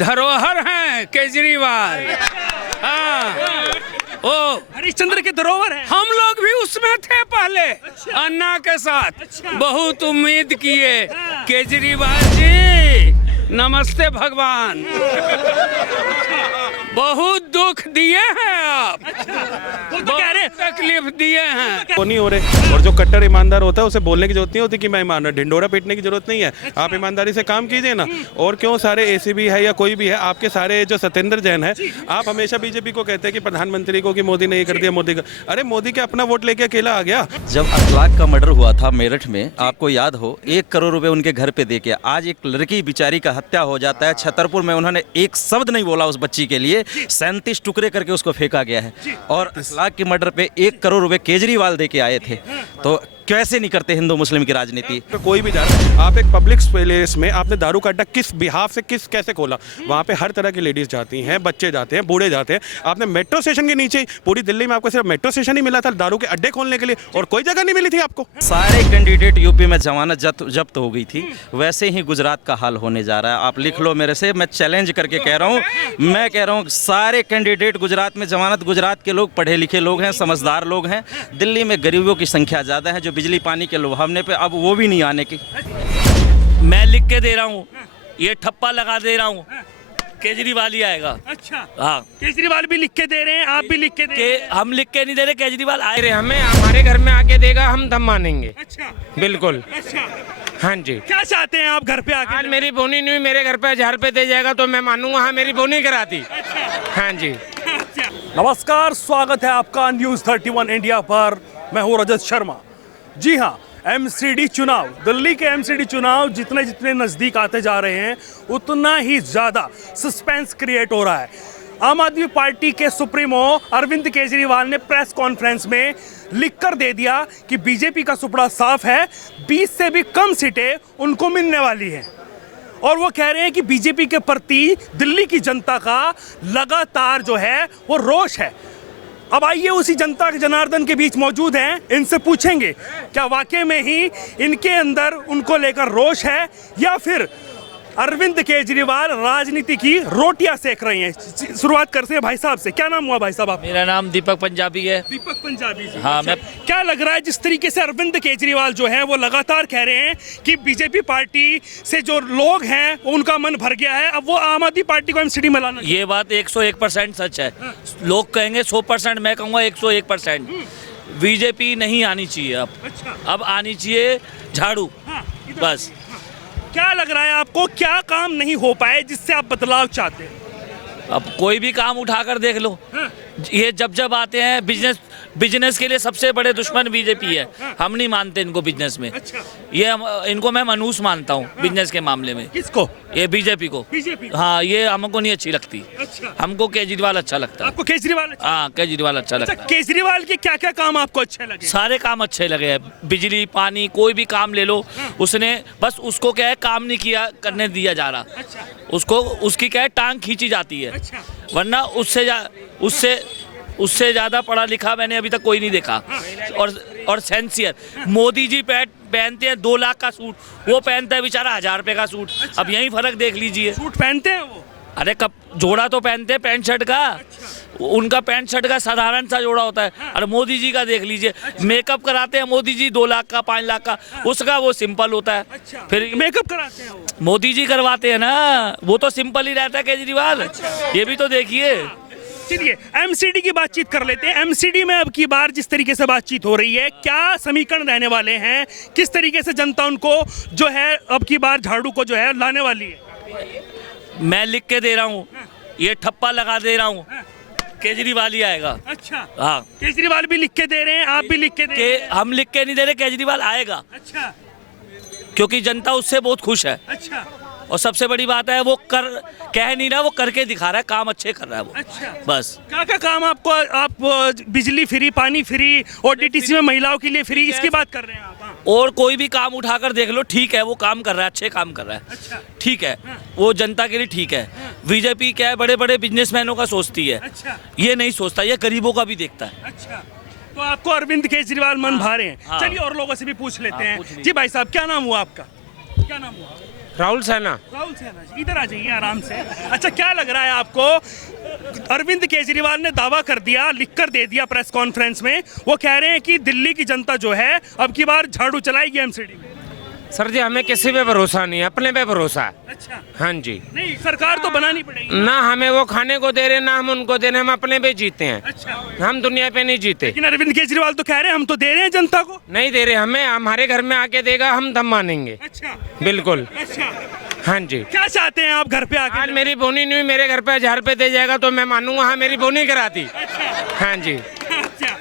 धरोहर हैं केजरीवाल। हाँ, ओ हरिश्चंद्र के धरोहर है। हम लोग भी उसमें थे पहले। अन्ना के साथ बहुत उम्मीद किए। केजरीवाल जी नमस्ते भगवान। बहुत दुख दिए हैं आप। वो तो कह रहे हैं तकलीफ दिए हैं। वो नहीं हो रहे। और जो कट्टर ईमानदार होता है उसे बोलने की जरूरत नहीं होती कि मैं ईमानदार, ढिंडोरा पीटने की जरूरत नहीं है। आप ईमानदारी से काम कीजिए ना। और क्यों सारे एसीबी है या कोई भी है, आपके सारे जो सत्येंद्र जैन है, आप हमेशा बीजेपी को कहते हैं कि प्रधानमंत्री को कि मोदी ने ये कर दिया, मोदी का। अरे मोदी के अपना वोट लेके अकेला आ गया। जब अखलाक का मर्डर हुआ था मेरठ में, आपको याद हो, 1 करोड़ रुपए उनके घर पे दे के आज एक लड़की बेचारी का हत्या हो जाता है। छतरपुर में उन्होंने एक शब्द नहीं बोला उस बच्ची के लिए, 37 टुकड़े करके उसको फेंका गया है। और अखलाक के मर्डर पे 1 करोड़ रुपए केजरीवाल दे के आए थे। तो कैसे नहीं करते हिंदू मुस्लिम की राजनीति। तो कोई भी जा रहा है, आप एक पब्लिक प्लेस में आपने दारू का अड्डा किस बिहाफ से कैसे खोला? वहाँ पे हर तरह की लेडीज जाती हैं, बच्चे जाते हैं, बूढ़े जाते हैं। आपने मेट्रो स्टेशन के नीचे, पूरी दिल्ली में आपको सिर्फ मेट्रो स्टेशन ही मिला था दारू के अड्डे खोलने के लिए, और कोई जगह नहीं मिली थी आपको। सारे कैंडिडेट यूपी में जमानत जब्त हो गई थी, वैसे ही गुजरात का हाल होने जा रहा है। आप लिख लो मेरे से, मैं चैलेंज करके कह रहा हूँ, मैं कह रहा हूँ सारे कैंडिडेट गुजरात में जमानत, गुजरात के लोग पढ़े लिखे लोग हैं, समझदार लोग हैं। दिल्ली में गरीबों की संख्या ज़्यादा है जो बिजली पानी के हमने पे अब वो भी नहीं आने की। मैं लिख के दे रहा हूँ, ये ठप्पा लगा दे रहा हूँ, केजरीवाल ही आएगा। अच्छा, हाँ, केजरीवाल भी लिख के दे रहे हैं, आप भी लिख के दे रहे हैं। हम लिख के नहीं दे रहे, केजरीवाल आए रहे। हमें हमारे घर में आके देगा, हम दम मानेंगे। अच्छा, बिल्कुल। अच्छा, हाँ जी। क्या चाहते हैं आप घर पे आके? आज मेरी बोनी नहीं, मेरे घर पे 1000 रुपए दे जाएगा तो मैं मानूंगा हाँ मेरी बोनी कराती। हाँ जी। नमस्कार, स्वागत है आपका न्यूज़ 31 इंडिया पर। मैं हूँ रजत शर्मा। जी हाँ, एमसीडी चुनाव, दिल्ली के एमसीडी चुनाव जितने जितने नज़दीक आते जा रहे हैं उतना ही ज़्यादा सस्पेंस क्रिएट हो रहा है। आम आदमी पार्टी के सुप्रीमो अरविंद केजरीवाल ने प्रेस कॉन्फ्रेंस में लिखकर दे दिया कि बीजेपी का सुपड़ा साफ है, 20 से भी कम सीटें उनको मिलने वाली हैं। और वो कह रहे हैं कि बीजेपी के प्रति दिल्ली की जनता का लगातार जो है वो रोष है। अब आइए उसी जनता के जनार्दन के बीच मौजूद हैं, इनसे पूछेंगे क्या वाकई में ही इनके अंदर उनको लेकर रोष है या फिर अरविंद केजरीवाल राजनीति की रोटियां सेक रही हैं। शुरुआत करते हैं भाई साहब से। क्या नाम हुआ भाई साहब आप? मेरा नाम दीपक पंजाबी है। दीपक पंजाबी जी। हाँ, मैं क्या लग रहा है जिस तरीके से अरविंद केजरीवाल जो है वो लगातार कह रहे हैं कि बीजेपी पार्टी से जो लोग हैं उनका मन भर गया है, अब वो आम आदमी पार्टी को एमसीडी में लाना? ये बात 101% सच है। लोग कहेंगे 100%, मैं कहूँगा 101%। बीजेपी नहीं आनी चाहिए अब आनी चाहिए झाड़ू, बस। क्या लग रहा है आपको, क्या काम नहीं हो पाए जिससे आप बदलाव चाहते हैं? अब कोई भी काम उठाकर देख लो, ये जब आते हैं बिजनेस के लिए सबसे बड़े दुश्मन बीजेपी है। हम नहीं मानते इनको बिजनेस में। ये इनको मैं मनहूस मानता हूँ बिजनेस के मामले में। किसको? ये बीजेपी को। हाँ, ये हमको नहीं अच्छी लगती। हमको केजरीवाल अच्छा लगता है। आपको केजरीवाल? हाँ, केजरीवाल अच्छा लगता है। केजरीवाल के क्या क्या काम आपको अच्छे लगे? सारे काम अच्छे लगे हैं, बिजली पानी कोई भी काम ले लो। उसने बस उसको क्या है, काम नहीं किया करने दिया जा रहा। उसको उसकी क्या है, टांग खींची जाती है। वरना उससे ज़्यादा पढ़ा लिखा मैंने अभी तक कोई नहीं देखा। और सेंसियर मोदी जी पहनते हैं 2 लाख का सूट, वो पहनता है बेचारा 1000 रुपये का सूट। अब यही फर्क देख लीजिए। सूट पहनते हैं वो? अरे कब जोड़ा तो पहनते हैं पैंट शर्ट का। उनका पैंट शर्ट का साधारण सा जोड़ा होता है। और मोदी जी का देख लीजिए, मेकअप कराते हैं मोदी जी 2 लाख का 5 लाख का, उसका वो सिंपल होता है। फिर मेकअप कराते हैं वो? मोदी जी करवाते हैं ना, वो तो सिंपल ही रहता है केजरीवाल। ये भी तो देखिए। चलिए एमसीडी की बातचीत कर लेते हैं। एमसीडी में अब की बार जिस तरीके से बातचीत हो रही है, क्या समीकरण रहने वाले हैं, किस तरीके से जनता उनको जो है अब की बार झाड़ू को जो है लाने वाली है? मैं लिख के दे रहा हूँ, ये ठप्पा लगा दे रहा हूँ, केजरीवाल ही आएगा। अच्छा, हाँ, केजरीवाल भी लिख के दे रहे हैं, आप भी लिख के दे रहे हैं? हम लिख के नहीं दे रहे, केजरीवाल आएगा। अच्छा, क्योंकि जनता उससे बहुत खुश है। अच्छा, और सबसे बड़ी बात है वो कह नहीं रहा, वो करके दिखा रहा है, काम अच्छे कर रहा है वो। अच्छा, बस। क्या क्या काम आपको, आप बिजली फ्री, पानी फ्री, और डीटीसी में महिलाओं के लिए फ्री, इसकी बात कर रहे हैं आप? और कोई भी काम उठाकर देख लो, ठीक है वो काम कर रहा है, अच्छे काम कर रहा है। अच्छा, ठीक है, वो जनता के लिए ठीक है। बीजेपी क्या है, बड़े बड़े बिजनेसमैनों का सोचती है। अच्छा, ये नहीं सोचता, ये गरीबों का भी देखता है। अच्छा, तो आपको अरविंद केजरीवाल मन भा रहे हैं। हाँ। चलिए और लोगों से भी पूछ लेते हाँ, हैं। पूछ लीजिए। जी भाई साहब, क्या नाम हुआ आपका? क्या नाम हुआ? राहुल सैना। राहुल सैना जी, इधर आ जाइए आराम से। अच्छा, क्या लग रहा है आपको? अरविंद केजरीवाल ने दावा कर दिया, लिख कर दे दिया प्रेस कॉन्फ्रेंस में। वो कह रहे हैं कि दिल्ली की जनता जो है अब की बार झाड़ू चलाएगी एमसीडी में। सर जी हमें किसी पे भरोसा नहीं है, अपने पे भरोसा है। अच्छा, हाँ जी। नहीं सरकार तो बनानी पड़ेगी। ना हमें वो खाने को दे रहे, ना हम उनको दे रहे, हम अपने पे जीते हैं। अच्छा, हम दुनिया पे नहीं जीते। लेकिन अरविंद केजरीवाल तो कह रहे हैं हम तो दे रहे हैं जनता को। नहीं दे रहे, हमें हमारे घर में आके देगा, हम दम मानेंगे। अच्छा बिल्कुल। अच्छा, हाँ जी। क्या चाहते हैं आप घर पे आज आके? मेरी बोनी नहीं हुई, मेरे घर पे 1000 रुपये दे जाएगा तो मैं मानूंगा हाँ मेरी बोनी कराती। हाँ जी। अच्छा,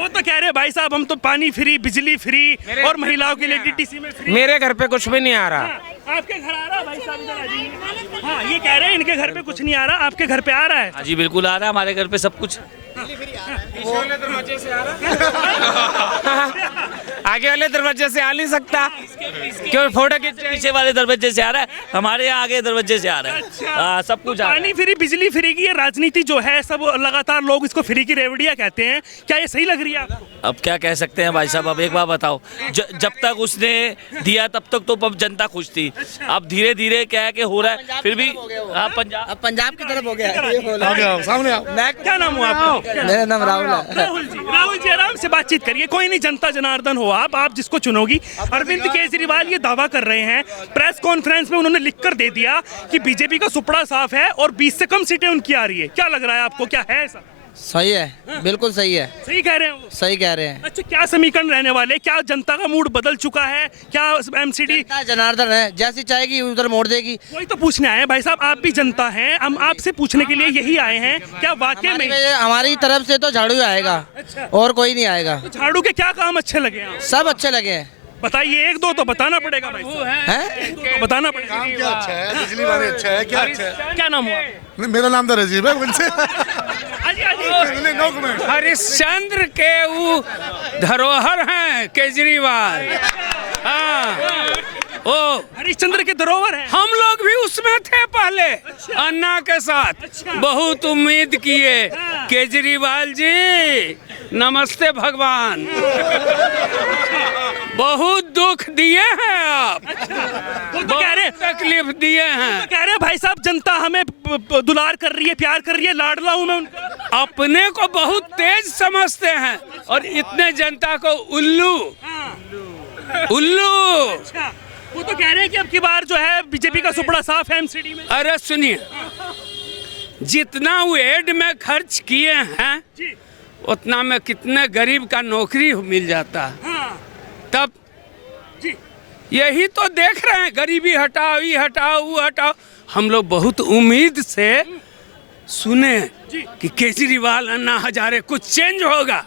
वो तो कह रहे हैं भाई साहब हम तो पानी फ्री, बिजली फ्री और महिलाओं के लिए डीटीसी में फ्री। मेरे घर पे कुछ भी नहीं आ रहा। हाँ, आपके घर आ रहा है भाई साहब, इधर आ जाइए। हाँ, ये कह रहे हैं इनके घर पे कुछ नहीं आ रहा, आपके घर पे आ रहा है। हाँ जी बिल्कुल आ रहा है, हमारे घर पे सब कुछ। आगे वाले दरवाजे से आ नहीं सकता, क्यों फोटो खींच पीछे वाले दरवाजे से आ रहा है, हमारे यहाँ आगे दरवाजे से आ रहा है। हाँ, सब कुछ आ रहा है। पानी फ्री, बिजली फ्री की ये राजनीति जो है सब लगातार लोग इसको फ्री की रेवड़ियां कहते हैं। क्या ये सही लग रही है आपको? अब क्या कह सकते हैं भाई साहब, अब एक बार बताओ, जब तक उसने दिया तब तक तो जनता खुश थी। अब धीरे धीरे क्या है कि हो रहा है, फिर भी हाँ पंजाब अब पंजाब की तरफ हो गया। सामने आओ। क्या नाम हुआ आपका? मेरा नाम राहुल है। राहुल जी आराम से बातचीत करिए, कोई नहीं, जनता जनार्दन हो आप जिसको चुनोगी। अरविंद केजरीवाल ये दावा कर रहे हैं, प्रेस कॉन्फ्रेंस में उन्होंने लिख कर दे दिया कि बीजेपी का सुपड़ा साफ है और 20 से कम सीटें उनकी आ रही है। क्या लग रहा है आपको, क्या है ऐसा? सही है, बिल्कुल सही है। सही कह रहे हैं वो? सही कह रहे हैं। अच्छा, क्या समीकरण रहने वाले? क्या जनता का मूड बदल चुका है? क्या एमसीडी जनता जनार्दन है, जैसी चाहेगी उधर मोड़ देगी। वही तो पूछने आए हैं भाई साहब, आप भी जनता हैं, हम आपसे पूछने के लिए यही आए हैं। क्या वाकई में हमारी तरफ से तो झाड़ू आएगा और कोई नहीं आएगा। झाड़ू के क्या काम अच्छे लगे हैं? सब अच्छे लगे हैं। बताइए, एक दो तो बताना पड़ेगा भाई साहब। हैं? एक दो तो बताना पड़ेगा। काम क्या अच्छा है, बिजली वाले अच्छा है, क्या अच्छा है? क्या नाम हुआ? नहीं, मेरा नाम तो राजीव है उनसे। No comment. हरिश्चंद्र के वो धरोहर हैं केजरीवाल। हाँ, ओ हरिश्चंद्र के धरोहर है। हम लोग भी उसमें थे पहले अन्ना के साथ। बहुत उम्मीद किए केजरीवाल जी, नमस्ते भगवान। बहुत दुख दिए हैं आप, वो तो कह रहे हैं, तकलीफ दिए हैं। तो कह रहे हैं भाई साहब जनता हमें दुलार कर रही है, प्यार कर रही है, लाडला हूं मैं उनका। अपने को बहुत तेज समझते हैं और इतने जनता को उल्लू उल्लू। अच्छा, वो तो कह रहे हैं कि अब की बार जो है बीजेपी का सुपड़ा साफ है एमसीडी में। अरे सुनिए, जितना वो एड में खर्च किए हैं जी। उतना में कितने गरीब का नौकरी मिल जाता। हाँ तब जी, यही तो देख रहे हैं, गरीबी हटाओ, ये हटाओ, वो हटाओ। हम लोग बहुत उम्मीद से सुने कि केजरीवाल अन्ना हजारे कुछ चेंज होगा।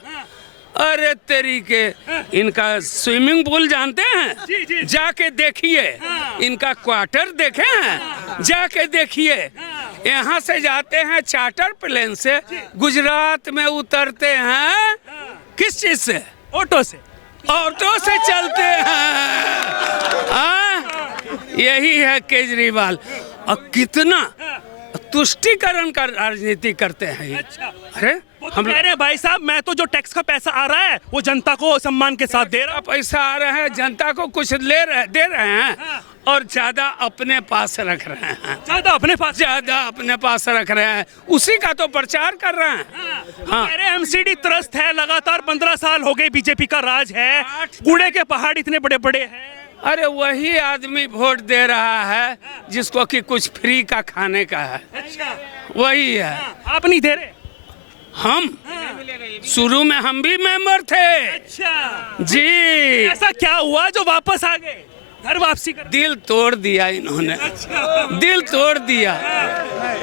अरे तेरी के, इनका स्विमिंग पूल जानते हैं? जाके देखिए। इनका क्वार्टर देखे हैं? जाके देखिए। यहाँ से जाते हैं चार्टर प्लेन से, गुजरात में उतरते हैं किस चीज से? ऑटो से। ऑटो से चलते हैं। यही है केजरीवाल। और कितना तुष्टिकरण का राजनीति करते हैं ये। अरे हम कह रहे हैं भाई साहब, मैं तो जो टैक्स का पैसा आ रहा है वो जनता को सम्मान के साथ दे रहा हूं। पैसा आ रहा है, जनता को कुछ दे रहे हैं और ज्यादा अपने पास रख रहे हैं। ज्यादा अपने पास रख रहे हैं, उसी का तो प्रचार कर रहे हैं। कह रहे हैं एमसीडी त्रस्त है, लगातार 15 साल हो गए बीजेपी का राज है, कूड़े के पहाड़ इतने बड़े बड़े हैं। अरे वही आदमी वोट दे रहा है जिसको कि कुछ फ्री का खाने का है। अच्छा, वही है। आप नहीं दे रहे? हम शुरू में हम भी मेंबर थे। अच्छा जी। ऐसा क्या हुआ जो वापस आ गए, घर वापसी कर? दिल तोड़ दिया इन्होंने। दिल तोड़ दिया।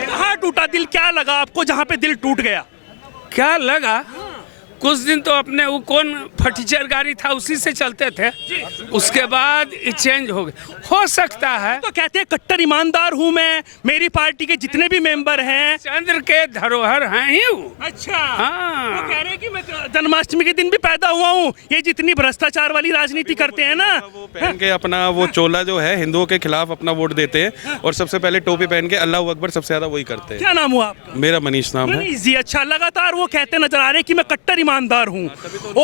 कहाँ टूटा दिल? क्या लगा आपको जहाँ पे दिल टूट गया? क्या लगा? कुछ दिन तो अपने वो कौन फटीचर गाड़ी था उसी से चलते थे, उसके बाद चेंज हो गए। हो सकता है। तो कहते हैं कट्टर ईमानदार हूँ मैं, मेरी पार्टी के जितने भी मेंबर हैं चंद्र के धरोहर हैं ही वो। अच्छा। हाँ। तो कह रहे हैं कि मैं जन्माष्टमी के दिन भी पैदा हुआ हूँ। ये जितनी भ्रष्टाचार वाली राजनीति करते हैं ना, वो पहन के अपना वो चोला जो है हिंदुओं के खिलाफ अपना वोट देते हैं और सबसे पहले टोपी पहन के अल्लाह अकबर सबसे ज्यादा वही करते हैं। क्या नाम हुआ आपका? मेरा मनीष नाम है। मनीष जी। अच्छा, लगातार वो कहते नजर आ रहे हैं कि मैं कट्टर ईमानदार हूँ।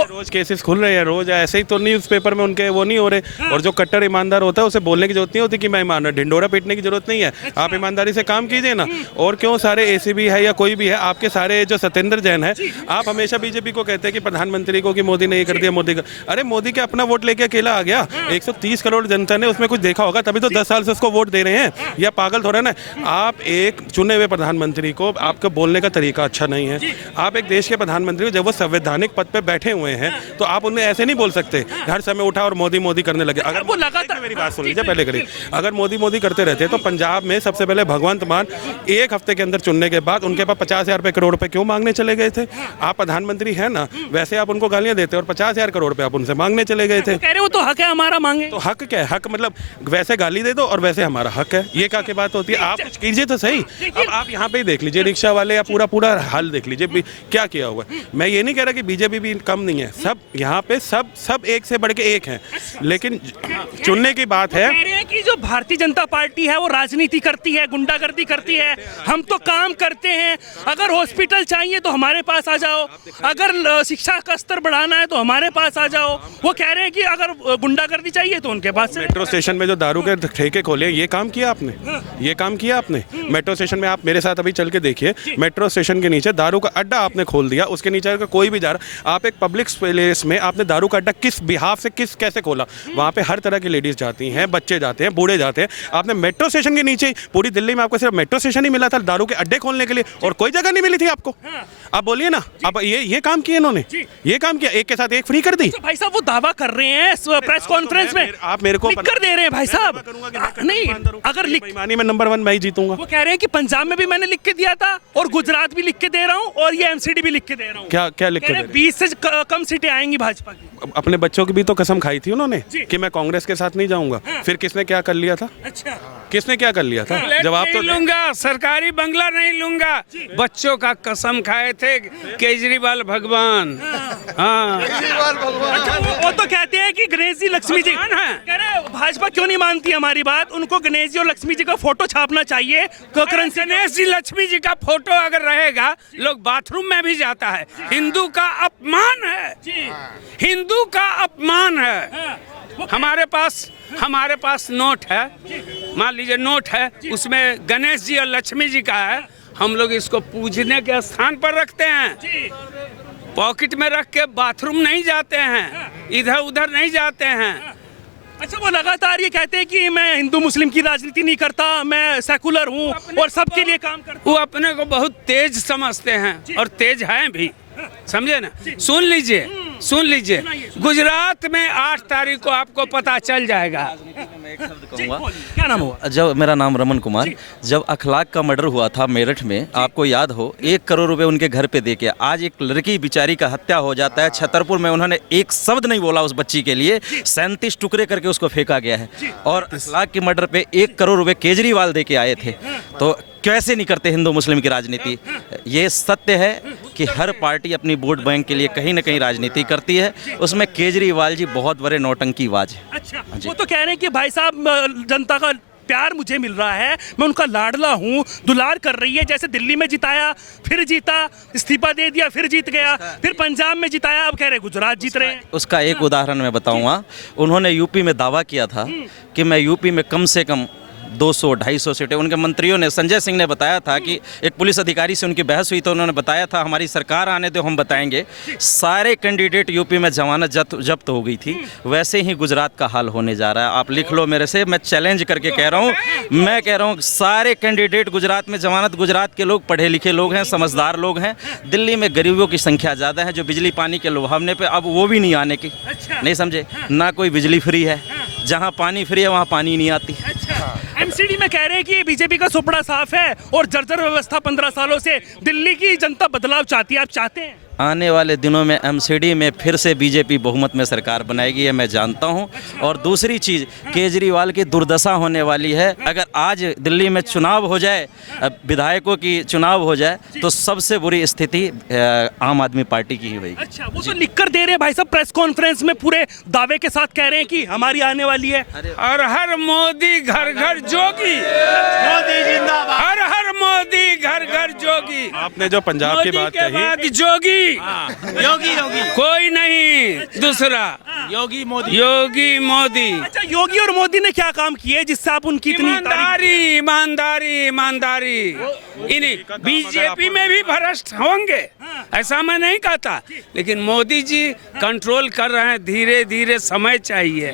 रोज केसेस खुल रहे हैं, रोज ऐसे ही तो न्यूज़पेपर में उनके वो नहीं हो रहे। और जो कट्टर ईमानदार होता है उसे बोलने की जरूरत नहीं होती कि मैं ईमानदार, ढिंडोरा पीटने की जरूरत नहीं है। आप ईमानदारी से काम कीजिए ना। और क्यों सारे एसीबी है या कोई भी है, आपके सारे जो सत्येंद्र जैन है, आप हमेशा बीजेपी को कहते हैं कि प्रधानमंत्री को कि मोदी ने ये कर दिया, मोदी का। अरे मोदी के अपना वोट लेके अकेला आ गया, 130 करोड़ जनता ने उसमें कुछ देखा होगा, तभी तो 10 साल से उसको वोट दे रहे हैं। या पागल थोड़ा ना। आप एक चुने हुए प्रधानमंत्री को, आपका बोलने का तरीका अच्छा नहीं है। आप एक देश के प्रधानमंत्री हो, जब वो संवैधानिक पद पे बैठे हुए हैं तो आप उन्हें ऐसे नहीं बोल सकते हर समय उठा और मोदी मोदी करने लगे। अगर वो लगातार, मेरी बात सुन लीजिए पहले करिए, अगर मोदी मोदी करते रहते तो पंजाब में सबसे पहले भगवंत मान एक हफ्ते के अंदर चुनने के बाद उनके पास 50,000 रुपए करोड़ रुपए क्यों मांगने चले गए थे? आप प्रधानमंत्री हैं ना, वैसे आप उनको गालियां देते और 50,000 करोड़ रुपए आप उनसे मांगने चले गए थे। कह रहे हो तो हक है हमारा मांगे। तो हक क्या है? हक मतलब वैसे गाली दे दो और वैसे हमारा हक है, ये क्या की बात होती है? आप कुछ कीजिए तो सही। अब आप यहाँ पे ही देख लीजिए, रिक्शा वाले या पूरा हाल देख लीजिए क्या किया हुआ है। मैं ये नहीं कह रहा कि बीजेपी भी कम नहीं है, सब यहाँ पे सब एक से बढ़ के एक हैं, लेकिन चुनने की बात है। कह रहे हैं कि जो भारतीय जनता पार्टी है वो राजनीति करती है, गुंडागर्दी करती है, हम तो काम करते हैं। अगर हॉस्पिटल चाहिए तो हमारे पास आ जाओ, अगर शिक्षा का स्तर बढ़ाना है तो हमारे पास आ जाओ। वो कह रहे हैं कि अगर गुंडागर्दी चाहिए तो उनके पास। मेट्रो स्टेशन में जो दारू के ठेके खोले, ये काम किया आपने, ये काम किया आपने। मेट्रो स्टेशन में आप मेरे साथ अभी चल के देखिए, मेट्रो स्टेशन के नीचे दारू का अड्डा आपने खोल दिया, उसके नीचे अगर कोई भी जा रहा, आप एक पब्लिक प्लेस में आपने दारू का अड्डा किस बिहाफ से कैसे खोला? वहाँ पे हर तरह की लेडीज जाती हैं, बच्चे जाते हैं, बूढ़े जाते हैं। आपने मेट्रो स्टेशन के नीचे, पूरी दिल्ली में आपको सिर्फ मेट्रो स्टेशन ही मिला था दारू के अड्डे खोलने के लिए, और कोई जगह नहीं मिली थी आपको। आप बोलिए ना, अब ये काम किया इन्होंने, ये काम किया, एक के साथ एक फ्री कर दी। भाई साहब वो दावा कर रहे हैं प्रेस कॉन्फ्रेंस में, आप मेरे को लिख कर दे रहे हैं भाई साहब। नहीं, अगर बेईमानी में नंबर 1 मैं ही जीतूंगा। वो कह रहे हैं कि पंजाब में भी मैंने लिख के दिया था और गुजरात भी लिख के दे रहा हूँ और ये एमसीडी भी लिख के दे रहा हूँ। क्या लिख के? 20 से कम सीटें आएंगी भाजपा की। अपने बच्चों की भी तो कसम खाई थी उन्होंने कि मैं कांग्रेस के साथ नहीं जाऊंगा। फिर किसने क्या कर लिया था? अच्छा, किसने क्या कर लिया था? जवाब तो नहीं लूंगा, सरकारी बंगला नहीं लूंगा। बच्चों का कसम खाए थे केजरीवाल भगवान। हाँ, वो तो कहते हैं कि गणेश जी लक्ष्मी जी कह रहे हैं, भाजपा क्यों नहीं मानती हमारी बात? उनको गणेश जी और लक्ष्मी जी का फोटो छापना चाहिए। गणेश जी लक्ष्मी जी का फोटो अगर रहेगा, लोग बाथरूम में भी जाता है। हिंदू का अपमान है, हिंदू का अपमान है। हमारे पास नोट है, मान लीजिए नोट है, उसमें गणेश जी और लक्ष्मी जी का है। हम लोग इसको पूजने के स्थान पर रखते हैं, पॉकेट में रख के बाथरूम नहीं जाते हैं, इधर उधर नहीं जाते हैं। अच्छा, वो लगातार ये कहते हैं कि मैं हिंदू मुस्लिम की राजनीति नहीं करता, मैं सेकुलर हूँ और सबके लिए काम करता हूँ। वो अपने को बहुत तेज समझते हैं और तेज हैं भी, समझे ना। सुन लीजिए, गुजरात में 8 तारीख को आपको पता चल जाएगा। क्या नाम हुआ? जब मेरा नाम रमन कुमार, जब अखलाक का मर्डर हुआ था मेरठ में, आपको याद हो, 1 करोड़ रुपए उनके घर पे दे के आज एक लड़की बेचारी का हत्या हो जाता है। छतरपुर में उन्होंने एक शब्द नहीं बोला उस बच्ची के लिए, 37 टुकड़े करके उसको फेंका गया है। और अखलाक के मर्डर पे 1 करोड़ रुपए केजरीवाल दे के आए थे। तो कैसे नहीं करते हिंदू मुस्लिम की राजनीति? ये सत्य है कि हर पार्टी अपनी वोट बैंक के लिए कहीं ना कहीं राजनीति करती है, उसमें केजरीवाल जी बहुत बड़े नौटंकीबाज हैं। अच्छा, वो तो कह रहे हैं कि भाई साहब जनता का प्यार मुझे मिल रहा है, मैं उनका लाडला हूँ, दुलार कर रही है। जैसे दिल्ली में जिताया, फिर जीता, इस्तीफा दे दिया, फिर जीत गया, फिर पंजाब में जिताया, अब कह रहे गुजरात जीत रहे हैं। उसका एक उदाहरण मैं बताऊंगा। उन्होंने यूपी में दावा किया था कि मैं यूपी में कम से कम 200-250 सीटें, उनके मंत्रियों ने, संजय सिंह ने बताया था कि एक पुलिस अधिकारी से उनकी बहस हुई तो उन्होंने बताया था हमारी सरकार आने दो, हम बताएंगे। सारे कैंडिडेट यूपी में जमानत जब्त हो गई थी। वैसे ही गुजरात का हाल होने जा रहा है। आप लिख लो मेरे से, मैं चैलेंज करके कह रहा हूँ, मैं कह रहा हूँ सारे कैंडिडेट गुजरात में जमानत। गुजरात के लोग पढ़े लिखे लोग हैं, समझदार लोग हैं। दिल्ली में गरीबों की संख्या ज़्यादा है जो बिजली पानी के लुभावने पे अब वो भी नहीं आने की, नहीं समझे ना, कोई बिजली फ्री है, जहाँ पानी फ्री है वहाँ पानी नहीं आती। एमसीडी में कह रहे हैं कि बीजेपी का सुपड़ा साफ है और जर्जर व्यवस्था 15 सालों से, दिल्ली की जनता बदलाव चाहती है। आप चाहते हैं? आने वाले दिनों में एमसीडी में फिर से बीजेपी बहुमत में सरकार बनाएगी, ये मैं जानता हूं। और दूसरी चीज़, केजरीवाल की दुर्दशा होने वाली है। अगर आज दिल्ली में चुनाव हो जाए, विधायकों की चुनाव हो जाए, तो सबसे बुरी स्थिति आम आदमी पार्टी की ही होगी। अच्छा, वो तो लिख कर दे रहे हैं भाई साहब, प्रेस कॉन्फ्रेंस में पूरे दावे के साथ कह रहे हैं कि हमारी आने वाली है। हर हर मोदी घर घर जोगी, मोदी जिंदाबाद, हर हर मोदी घर घर जोगी। आपने जो पंजाब की मोदी बात के कही बाद जोगी, योगी योगी कोई नहीं दूसरा, योगी मोदी योगी मोदी। अच्छा, योगी और मोदी ने क्या काम किए जिससे आप उनकी इतनी तारीफ? ईमानदारी ईमानदारी ईमानदारी। इन्हीं बीजेपी में भी भ्रष्ट होंगे, ऐसा मैं नहीं कहता, लेकिन मोदी जी कंट्रोल कर रहे हैं, धीरे धीरे समय चाहिए।